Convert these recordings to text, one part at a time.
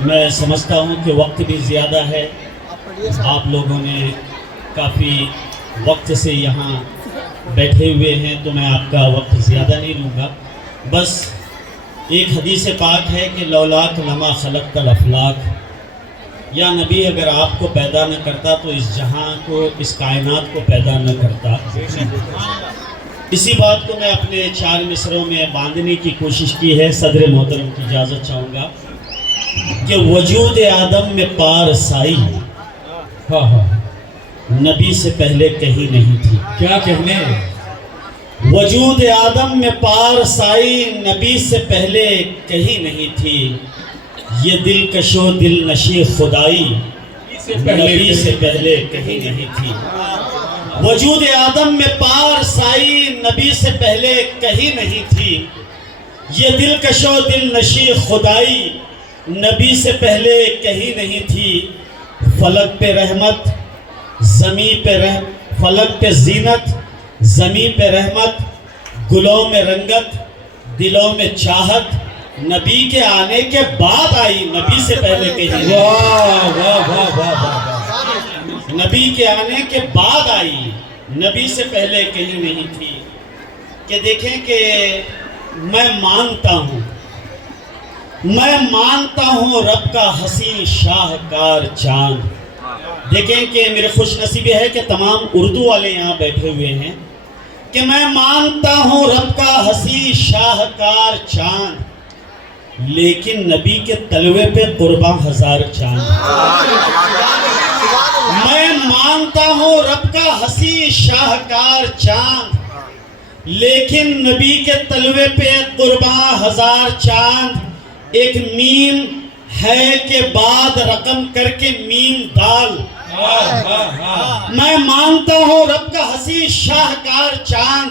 میں سمجھتا ہوں کہ وقت بھی زیادہ ہے، آپ لوگوں نے کافی وقت سے یہاں بیٹھے ہوئے ہیں، تو میں آپ کا وقت زیادہ نہیں لوں گا۔ بس ایک حدیث پاک ہے کہ لولاک لما خلقت الافلاک، یا نبی اگر آپ کو پیدا نہ کرتا تو اس جہاں کو، اس کائنات کو پیدا نہ کرتا۔ اسی بات کو میں اپنے 4 مصروں میں باندھنے کی کوشش کی ہے۔ صدر محترم کی اجازت چاہوں گا کہ وجود آدم میں پارسائی نبی سے پہلے کہیں نہیں تھی۔ کیا کہنے؟ وجود آدم میں پارسائی نبی سے پہلے کہیں نہیں تھی، یہ دلکش و دل نشی خدائی نبی سے پہلے کہیں نہیں تھی۔ وجود آدم میں پارسائی نبی سے پہلے کہیں نہیں تھی، یہ دلکش و دل نشی خدائی نبی سے پہلے کہیں نہیں تھی۔ فلک پہ رحمت، زمین پہ فلک پہ زینت، زمین پہ رحمت، گلوں میں رنگت، دلوں میں چاہت نبی کے آنے کے بعد آئی، نبی سے پہلے کہیں نہیں۔ واہ واہ واہ واہ واہ، نبی کے آنے کے بعد آئی، نبی سے پہلے کہیں نہیں تھی۔ کہ دیکھیں کہ میں مانتا ہوں رب کا حسین شاہکار چاند۔ دیکھیں کہ میرے خوش نصیبی ہے کہ تمام اردو والے یہاں بیٹھے ہوئے ہیں کہ میں مانتا ہوں رب کا حسین شاہکار چاند، لیکن نبی کے تلوے پہ قرباں ہزار چاند۔ میں مانتا ہوں رب کا حسین شاہکار چاند، لیکن نبی کے تلوے پہ قرباں ہزار چاند۔ ایک میم ہے کہ بعد رقم کر کے میم دال۔ میں مانتا ہوں رب کا حسین شاہکار چاند،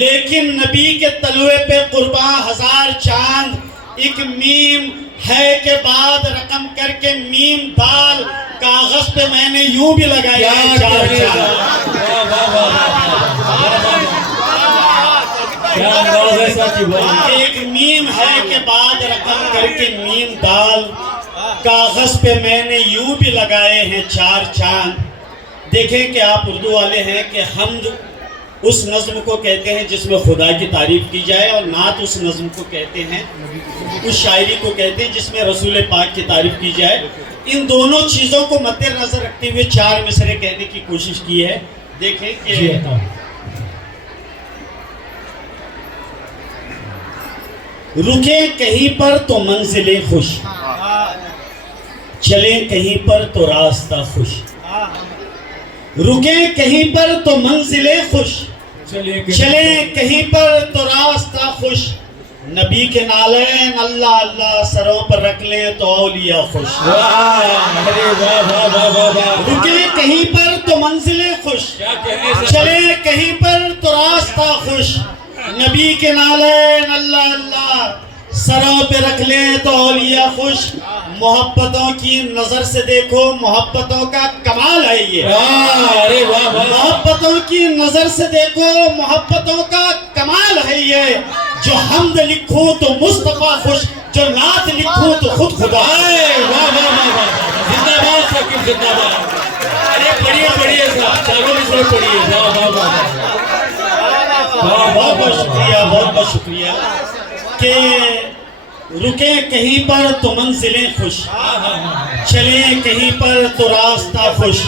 لیکن نبی کے تلوے پہ قرباں ہزار چاند۔ ایک میم ہے کہ بعد رقم کر کے میم دال، کاغذ پہ میں نے یوں بھی لگایا ہے چار چاند۔ ایک میم ہے کہ بعد رقم کر کے میم دال، کاغذ پہ میں نے یوں بھی لگائے ہیں 4 چاند۔ دیکھیں کہ آپ اردو والے ہیں کہ حمد اس نظم کو کہتے ہیں جس میں خدا کی تعریف کی جائے، اور نعت اس نظم کو کہتے ہیں، اس شاعری کو کہتے ہیں جس میں رسول پاک کی تعریف کی جائے۔ ان دونوں چیزوں کو مد نظر رکھتے ہوئے 4 مصرے کہنے کی کوشش کی ہے۔ دیکھیں کہ رکیں کہیں پر تو منزلیں خوش، چلیں کہیں پر تو راستہ خوش۔ رکیں کہیں پر تو منزلیں خوش، چلیں کہیں پر تو راستہ خوش۔ نبی کے نالین اللہ اللہ سروں پر رکھ لیں تو اولیاء خوش۔ رکیں کہیں پر تو منزلیں خوش، چلیں کہیں پر تو راستہ خوش۔ نبی کے نالین اللہ اللہ سروں پہ رکھ لیں تو اولیاء خوش۔ محبتوں کی نظر سے دیکھو، محبتوں کا کمال ہے یہ۔ محبتوں کی نظر سے دیکھو، محبتوں کا کمال ہے یہ۔ جو حمد لکھوں تو مصطفیٰ خوش، جو نعت لکھوں تو خود خدا۔ زندہ باد ثاقب، زندہ باد۔ پڑھیے صاحب، چاروں مصرے پڑھیے۔ بہت بہت شکریہ، بہت بہت شکریہ۔ کہ رکیں کہیں پر تو منزلیں خوش، چلیں کہیں پر تو راستہ خوش۔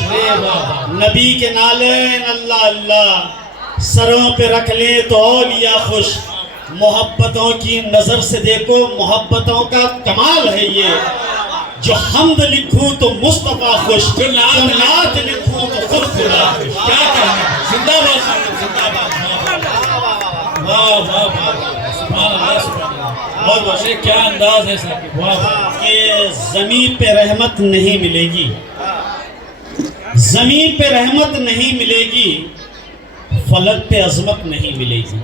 نبی کے نالین اللہ اللہ سروں پہ رکھ لیں تو اولیاء خوش۔ محبتوں کی نظر سے دیکھو، محبتوں کا کمال ہے یہ۔ جو حمد لکھوں تو مصطفیٰ خوش، جو نعت لکھوں تو خود خدا خوش۔ کیا کہنا؟ زندہ باد، زندہ باد۔ بہت بہت کیا انداز ہے ثاقب، کہ زمین پہ رحمت نہیں ملے گی، زمین پہ رحمت نہیں ملے گی، فلک پہ عظمت نہیں ملے گی۔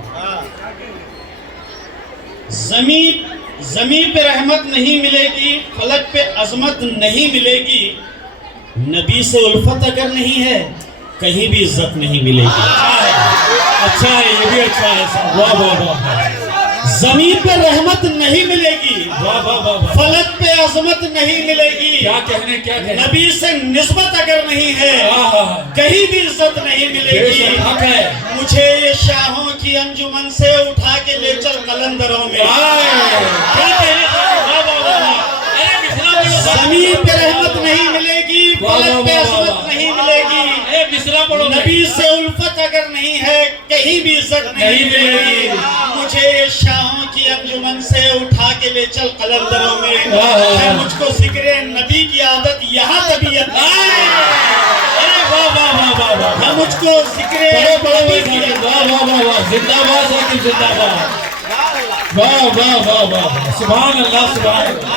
زمین پہ رحمت نہیں ملے گی، فلک پہ عظمت نہیں ملے گی۔ نبی سے الفت اگر نہیں ہے، کہیں بھی عزت نہیں ملے گی۔ اچھا ہے، یہ بھی اچھا ہے صاحب، واہ واہ واہ۔ زمین پہ رحمت نہیں ملے گی، واہ واہ واہ واہ، فلک پہ عظمت نہیں ملے گی، کیا کہنے کیا کہنے، نبی سے نسبت اگر نہیں ہے کہیں بھی عزت نہیں ملے بے گی۔ شک حق ہے۔ مجھے یہ شاہوں کی انجمن سے اٹھا کے لے چل قلندروں میں، کیا کہنے، واہ واہ واہ واہ، ارے مصرع پڑھو، زمین پہ رحمت نہیں ملے گی، فلک پہ عظمت نہیں ملے گی، اے مصرع پڑھو، نبی سے الفت اگر نہیں ہے کہیں بھی عزت نہیں ملے گی۔ مجھے یہ شاہوں کی انجمن سے اٹھا کے لے چل قلندروں میں، ہے مجھ کو ذکر نبی کی عادت یہاں طبیعت نہیں، ارے واہ واہ واہ واہ واہ، ہے مجھ کو ذکر پڑھو نبی پڑھو کی واہ واہ واہ واہ، زندہ باد ذاکر زندہ باد، واہ واہ واہ واہ، سبحان اللہ سبحان اللہ،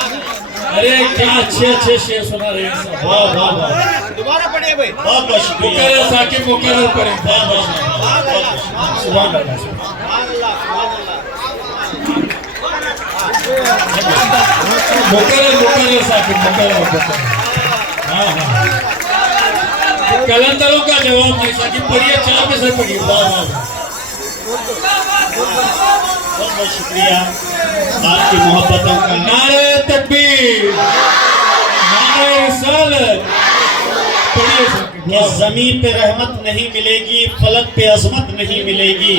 ارے کیا اچھے اچھے شعر سنا رہے ہیں صاحب، واہ واہ واہ، دوبارہ پڑھیے بھائی۔ بہت بہت شکریہ، مقرر ثاقب مقرر پڑھیں، واہ واہ واہ، بہت بہت شکریہ۔ سبحان اللہ سبحان مقرر مقرر ثاقب مقرر مقرر، ہاں ہاں، قلندروں کا جواب نہیں، ثاقب پڑھیے، چار میں سے پڑھیے، واہ واہ واہ، بہت بہت شکریہ آپ کی محبتوں کا۔ نعرہ تکبیر، نعرہ رسالت، پڑھیے ثاقب، کہ زمین پہ رحمت نہیں ملے گی، فلک پہ عظمت نہیں ملے گی،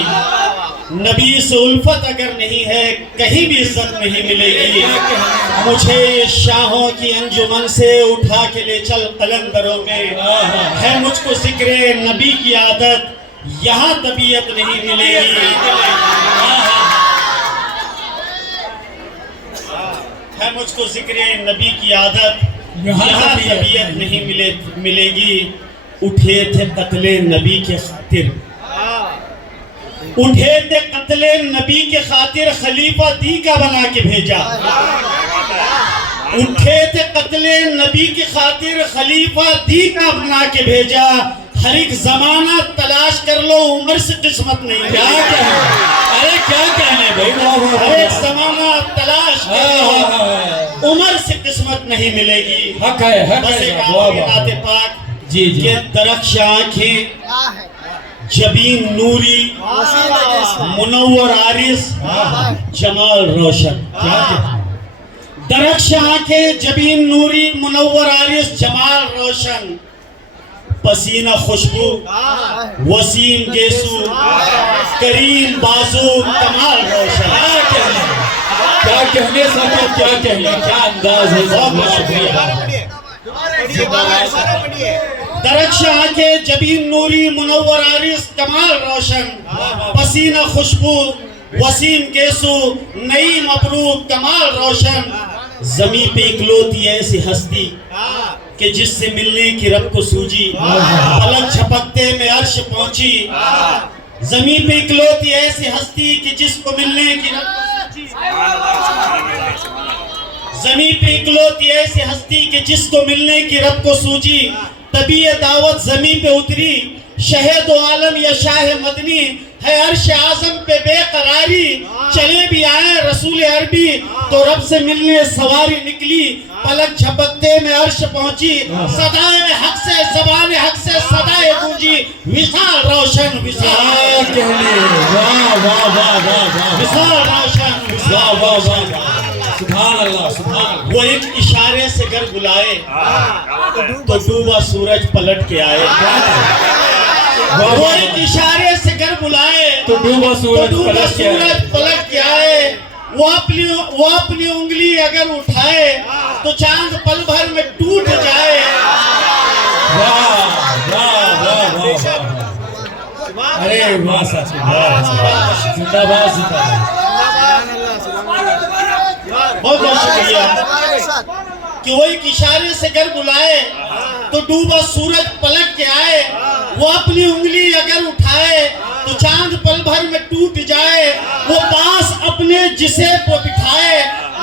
نبی سے الفت اگر نہیں ہے کہیں بھی عزت نہیں ملے گی۔ مجھے یہ شاہوں کی انجمن سے اٹھا کے لے چل قلندروں میں، ہے مجھ کو ذکر نبی کی عادت یہاں طبیعت نہیں ملے گی، ہے مجھ کو ذکر نبی کی عادت یہاں طبیعت نہیں ملے گی۔ اٹھے تھے قتل نبی کے خاطر، اٹھے تھے قتل نبی کے خاطر، خلیفہ دی کا بنا کے بھیجا، اٹھے تھے قتل نبی کی خاطر، خلیفہ دی کا بنا کے بھیجا، ہر ایک زمانہ تلاش کر لو عمر سے قسمت نہیں کیا ملے گی، کہنے، ارے کیا کہنے بھائی، واہ واہ ہر ایک واہ، زمانہ تلاش کر لو عمر سے قسمت نہیں ملے گی۔ حق ہے حق بس ہے ایک صاحب، واہ آخری واہ، نعت پاک جی جی، کہ درخش آنکھیں، جبین نوری، منور عارض، جمال روشن، کیا کہنے، درخش آنکھیں، جبین نوری، منور عارض، جمال روشن، پسینہ خوشبو، وسیم گیسو، کریم بازو، کمال روشن۔ کیا کہنے ثاقب، کیا کہنے، کیا انداز ہے، بہت بہت شکریہ۔ دوبارہ پڑھیے۔ درخش آنکھیں، جبین نوری، منور عارض، کمال روشن، پسینہ خوشبو، وسیم گیسو، نئی مبروک، کمال روشن، زمین پہ اکلوتی ایسی ہستی کہ جس سے ملنے کی رب کو سوجی، پلک جھپکتے میں عرش پہنچی، زمین پہ اکلوتی ایسی ہستی کہ جس کو ملنے کی رب کو سوجی، زمین پہ اکلوتی ایسی ہستی کہ جس کو ملنے کی رب کو سوجی، تبھی یہ دعوت زمین پہ اتری، شہد و عالم یا شاہ مدنی، ہے عرش اعظم پہ بے قراری، چلے بھی آئے رسول عربی تو رب سے ملنے سواری نکلی، پلک جھپکتے میں عرش پہنچی، صدائے حق سے زبان حق سے صدائے گونجی، وصال روشن وصال کیا کہنے، واہ واہ واہ واہ واہ، وصال روشن واہ وصال واہ روشن۔ واہ، سبحان اللہ سبحان اللہ، وہ ایک اشارے سے گر بلائے تو ڈوبا سورج پلٹ کے آئے، وہ ایک اشارے سے گر بلائے تو ڈوبا تو سورج ڈوبا پلٹ کے آئے، سورج پلٹ کے آئے، وہ اپنی انگلی اگر اٹھائے تو چاند پل بھر میں ٹوٹ جائے، واہ واہ واہ واہ، ارے واہ ثاقب، واہ، زندہ باد زندہ باد، بہت بہت شکریہ کہ وہ ایک اشارے سے گر بلائے تو ڈوبا سورج پلٹ کے آئے، وہ اپنی انگلی اگر اٹھائے تو چاند پل بھر میں ٹوٹ جائے، وہ پاس اپنے جسے کو بٹھائے،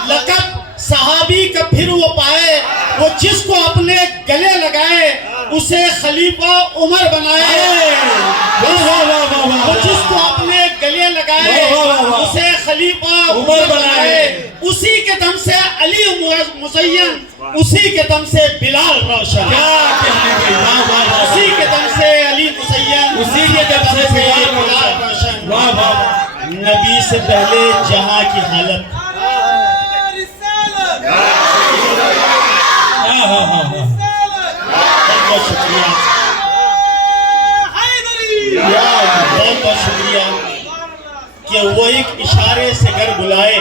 لقب صحابی کا پھر وہ پائے، وہ جس کو اپنے گلے لگائے اسے خلیفہ عمر بنائے، وہ جس کو اپنے گلے لگائے اسے خلیفہ عمر بنائے، اسی کے دم سے علی مزین، اسی کے دم سے بلال روشن، کیا کہنے بھائی، واہ واہ واہ، اسی کے دم سے علی مزین، اسی کے دم سے بلال روشن، واہ واہ واہ، نبی سے پہلے جہاں کی حالت. ہاں ہاں ہاں ہاں بہت بہت شکریہ, بہت بہت شکریہ کہ وہ ایک اشارے سے گر بلائے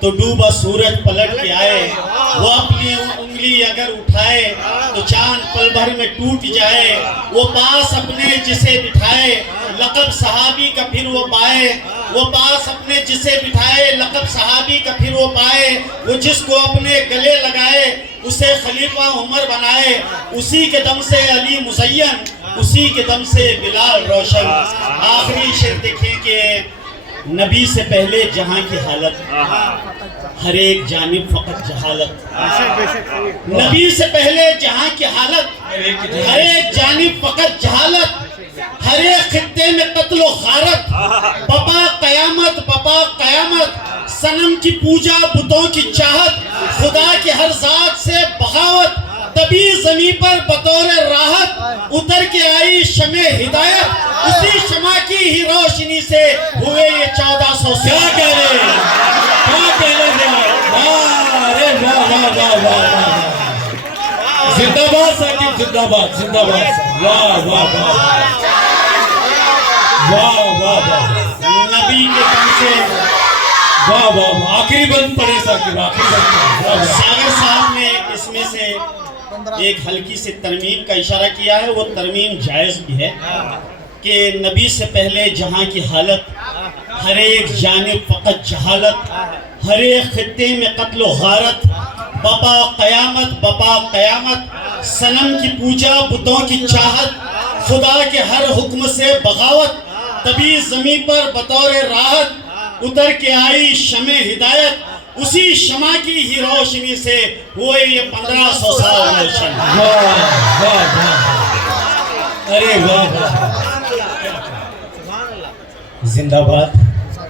تو ڈوبا سورج پلٹ کے آئے. وہ اپنی انگلی اگر اٹھائے تو چاند پل بھر میں ٹوٹ جائے. وہ پاس اپنے جسے بٹھائے لقب صحابی کا پھر وہ پائے. وہ پاس اپنے جسے بٹھائے لقب صحابی کا پھر وہ پائے. وہ جس کو اپنے گلے لگائے اسے خلیفہ عمر بنائے. اسی کے دم سے علی مزین, اسی کے دم سے بلال روشن. آخری شعر دیکھیں کہ نبی سے پہلے جہاں کی حالت, ہر ایک جانب فقط جہالت. نبی سے پہلے جہاں کی حالت, ہر ایک جانب فقط جہالت. ہر ایک خطے میں قتل و غارت, بپا قیامت بپا قیامت. صنم کی پوجا بتوں کی چاہت, خدا کی ہر ذات سے بغاوت. تبھی زمین پر بطور راحت اتر کے آئی شمع ہدایت. اسی شمع کی ہی روشنی سے ہوئے یہ 1400 کیا کہہ رہے ہیں, کیا کہہ رہے ہیں. واہ ارے واہ واہ واہ واہ واہ. زندہ باد ثاقب, زندہ باد, زندہ باد. واہ واہ واہ واہ واہ واہ. نبی کے دم سے. واہ واہ واہ. آخری بند پڑے ثاقب, آخری بند پڑے. واہ واہ. ساگر صاحب نے اس میں سے ایک ہلکی سی ترمیم کا اشارہ کیا ہے. وہ ترمیم جائز بھی ہے کہ نبی سے پہلے جہاں کی حالت, ہر ایک جانب فقط جہالت. ہر ایک خطے میں قتل و غارت, بپا قیامت بپا قیامت. صنم کی پوجا بتوں کی چاہت, خدا کے ہر حکم سے بغاوت. تبھی زمین پر بطور راحت اتر کے آئی شمع ہدایت. اسی شمع کی ہی روشنی سے ہوئے یہ 1500 سال روشن. واہ واہ واہ. ارے واہ واہ. زندہ باد.